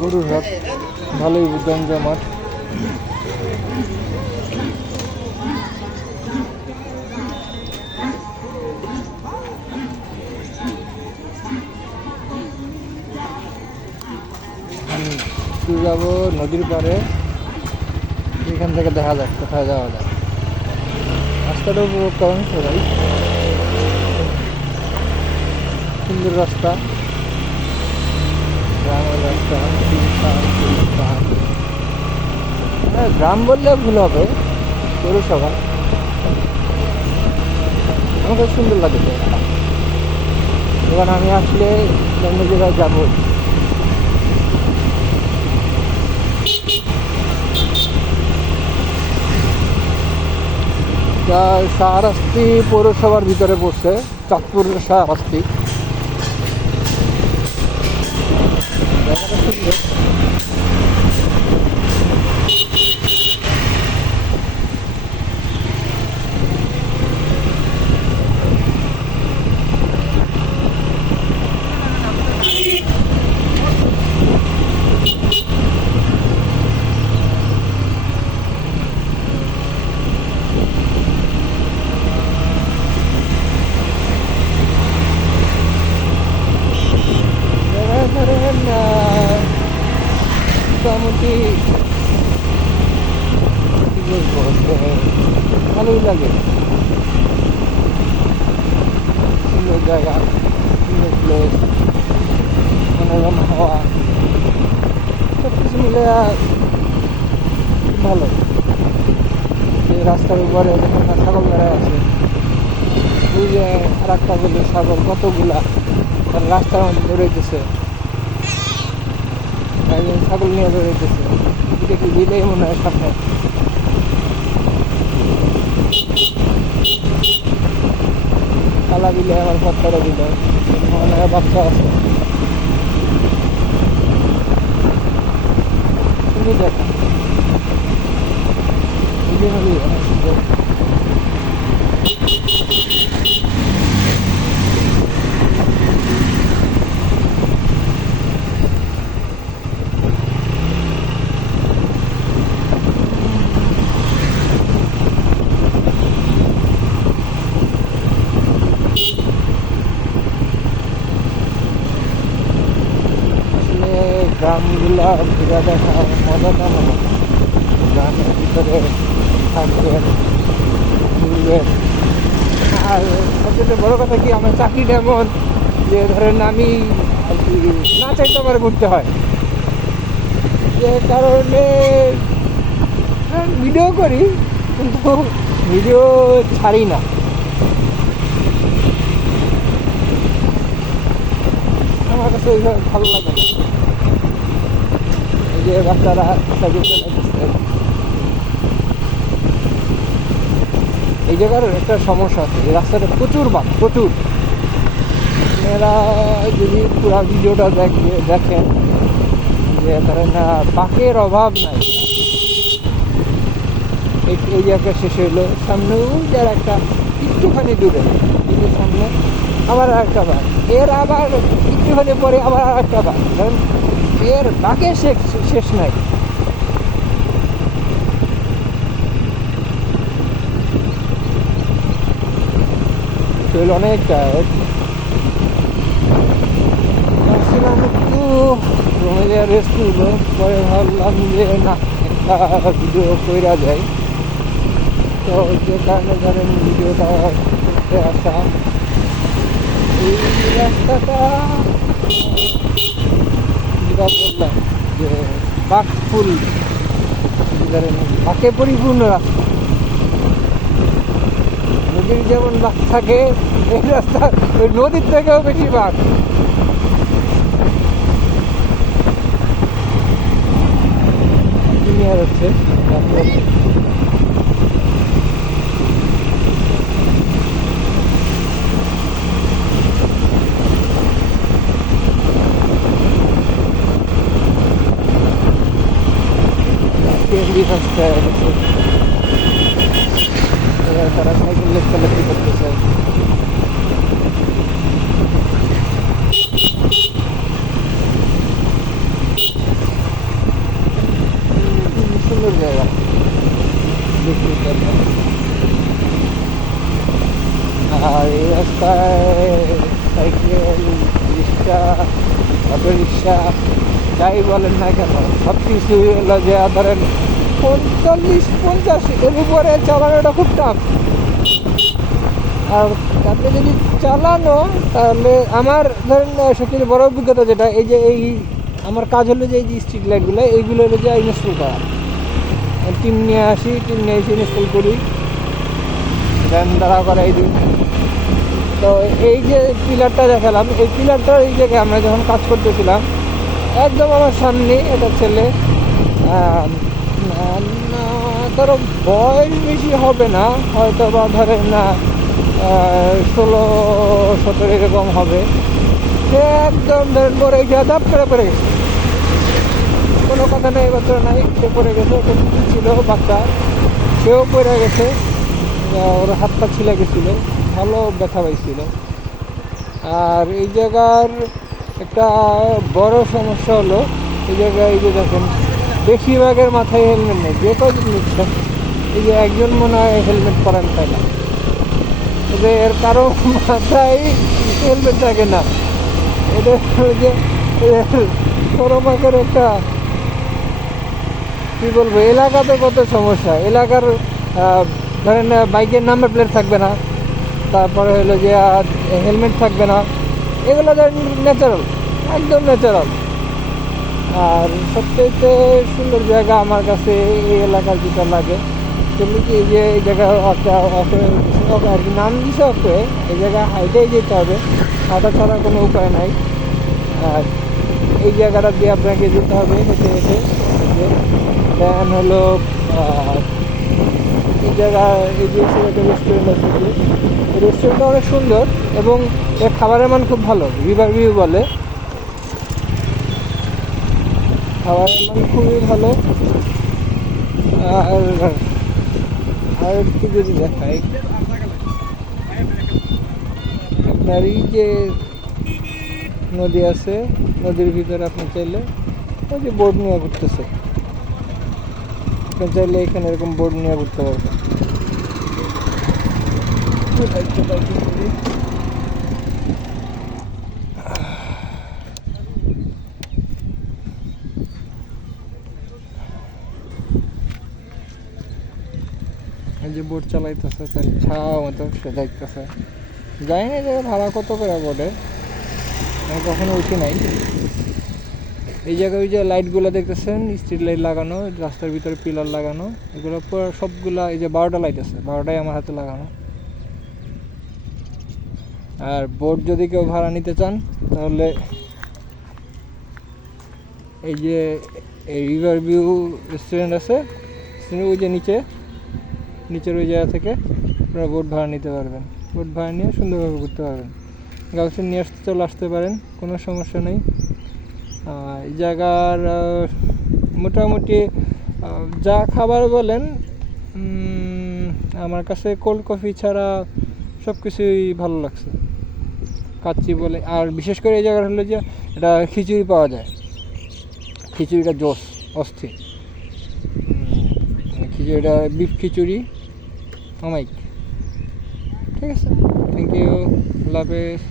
গরুর হাট ভালোই জমজমাট। যাবো নদীর পাড়ে, এখান থেকে দেখা যাক কোথায় যাওয়া যায়। রাস্তাটা উপভোগ করেন সবাই, সুন্দর রাস্তা, গ্রামের রাস্তা। গ্রাম বললে ভুল হবে, পৌরসভা। আমাকে সুন্দর লাগে জায়গাটা। এবার আমি আসলে অন্য জায়গায় যাবো। শাহরাস্তি পৌরসভার ভিতরে পড়ছে, চাঁদপুর শাহরাস্তি। জায়গাটা সুন্দর। মোটামুটি ভালোই লাগে, সুন্দর জায়গা, সুন্দর প্লেস, মনোরম হাওয়া, সব কিছু মিলে ভালো। এই রাস্তার উপরে যখন ছাগল বেড়ায় আছে, ওই যে আর একটা বলে ছাগল কতগুলা রাস্তার মধ্যে দৌড়াইতেছে, ছাগল নিয়ে দৌড়াইতেছে। এটা কি বিলেই মনে হয় সামনে। কালা বিলে আমার পথরে বিলে মনে হয় বাচ্চা আছে। তুমি দেখা গ্রামগুলা ঘুরে দেখা মজা কেমন, গ্রামের ভিতরে থাকবেন, ঘুরবেন। আর সবচেয়ে বড় কথা কি, আমার চাকরিটা এমন যে ধরেন আমি আর কি না চাইতে পারে ঘুরতে হয়, যে কারণে ভিডিও করি কিন্তু ভিডিও ছাড়ি না। আমার কাছে ওইভাবে ভালো লাগে না। যে বাচ্চারা সাইকেল চালাইতেছে, এই জায়গার একটা সমস্যা আছে, এই রাস্তাটা প্রচুর বাঁক, প্রচুর। আপনারা যদি পুরো ভিডিওটা দেখেন যে ধরেন বাঁকের অভাব নাই। এই জায়গা শেষ হইলো, সামনে ওই যার একটা একটুখানি দূরে কিন্তু সামনে আবার আর একটা বাঁক, এর আবার একটুখানি পরে আবার আর একটা বাঁক, ধরেন এর বাঁকের শেষ নাই। শরীর অনেকটা আসছিলাম একটু রুমে যাওয়া রেস্ট নিল, পরে ভাবলাম যে না একটা ভিডিও কইরা যায়। তো যে কারণে ধরেন ভিডিওটা করতে আসা। এই রাস্তাটা যেটা বললাম যে বাঘ ফুল, ধরেন বাঘে পরিপূর্ণ রাস্তা। নদীর যেমন বাঘ থাকে, এই রাস্তা ওই নদীর থেকেও বেশি বাঘ। ইঞ্জিনিয়ার হচ্ছে তারা সাইকেল লেখালেখি করতেছে। অটো রিক্সা যাই বলেন না কেন সব কিছু হলো যে ধরেন 40-50 এর উপরে চালানোটা খুব টাফ। আর তাতে যদি চালানো তাহলে আমার ধরেন সবচেয়ে বড় অভিজ্ঞতা যেটা এই যে এই আমার কাজ হলো যে এই যে স্ট্রিট লাইটগুলো এইগুলো হলো যে ইনস্টল করা। টিম নিয়ে আসি, টিম নিয়ে এসে ইনস্টল করি, দেন দাঁড়া করাই দিই। তো এই যে পিলারটা দেখালাম, এই পিলারটা এই জায়গায় আমরা যখন কাজ করতেছিলাম একদম আমার সামনে একটা ছেলে, ধরো বয়স বেশি হবে না, হয়তো বা ধরেন না 16-17 এরকম হবে, সে একদম ধরেন পরে গিয়ে দাপ করে পড়ে গেছে। কোনো কথা নেই, বাচ্চা নাই, সে পড়ে গেছে। একটা ছিল বাচ্চা, সেও পড়ে গেছে, ওর হাত পা ছিলে গেছিল, ভালো ব্যথা পাইছিল। আর এই জায়গার একটা বড় সমস্যা হলো এই জায়গায় এই যে দেখেন বেশিরভাগের মাথায় হেলমেট নেই। যে কজন নিচ্ছেন এই যে একজন মনে হয় হেলমেট পরেন তাই না, এর কারো মাথায় হেলমেট থাকে না। এদের যে সরমাকের একটা কী বলবো, এলাকাতে কত সমস্যা। এলাকার ধরেন বাইকের নাম্বার প্লেট থাকবে না, তারপরে হলো যে হেলমেট থাকবে না, এগুলো ন্যাচারাল, একদম ন্যাচারাল। আর সবচেয়ে সুন্দর জায়গা আমার কাছে এই এলাকার যেটা লাগে সেগুলো কি এই যে এই জায়গায় আর কি নাম দিছে অফে, এই জায়গায় হাইটেই যেতে হবে, হাঁটা ছাড়া কোনো উপায় নাই। আর এই জায়গাটা দিয়ে আপনাকে যেতে হবে হেঁটে হেঁটে। দেন হলো এই জায়গা এই যে একটা রেস্টুরেন্ট আছে, যে এই রেস্টুরেন্টটা অনেক সুন্দর এবং এর খাবারের মান খুব ভালো। রিভার ভিউ বলে, খাবারের মান খুবই ভালো। আর একটু যদি দেখাই আপনার এই যে নদী আছে, নদীর ভিতরে আপনি চাইলে ওই যে বোট নিয়ে ঘুরতেছে, আপনি চাইলে এখানে এরকম বোট নিয়ে ঘুরতে পারবেন। এই যে বোট চালাইতেছে, তার ছাও মতো সে দেখতেছে। যাই না জায়গায় ভাড়া কত করে বোটে, আমি কখনো উঠি নাই। এই জায়গায় ওই যে লাইটগুলো দেখতেছেন, স্ট্রিট লাইট লাগানো, রাস্তার ভিতরে পিলার লাগানো, এগুলো পুরো সবগুলা এই যে 12টা লাইট আছে, 12টাই আমার হাতে লাগানো। আর বোট যদি কেউ ভাড়া নিতে চান তাহলে এই যে এই রিভার ভিউ রেস্টুরেন্ট আছে, ওই যে নিচের ওই জায়গা থেকে আপনারা বোট ভাড়া নিতে পারবেন। বোট ভাড়া নিয়ে সুন্দরভাবে ঘুরতে পারবেন। গার্লফ্রেন্ড নিয়ে চলে আসতে পারেন, কোনো সমস্যা নেই। এই জায়গার মোটামুটি যা খাবার বলেন, আমার কাছে কোল্ড কফি ছাড়া সব কিছুই ভালো লাগছে। কাচ্চি বলে, আর বিশেষ করে এই জায়গার হলো যে এটা খিচুড়ি পাওয়া যায়, খিচুড়িটা জোস অস্থির। খিচুড়িটা বিফ খিচুড়ি অমাইক। ঠিক আছে, থ্যাংক ইউ, আল্লাহ হাফেজ।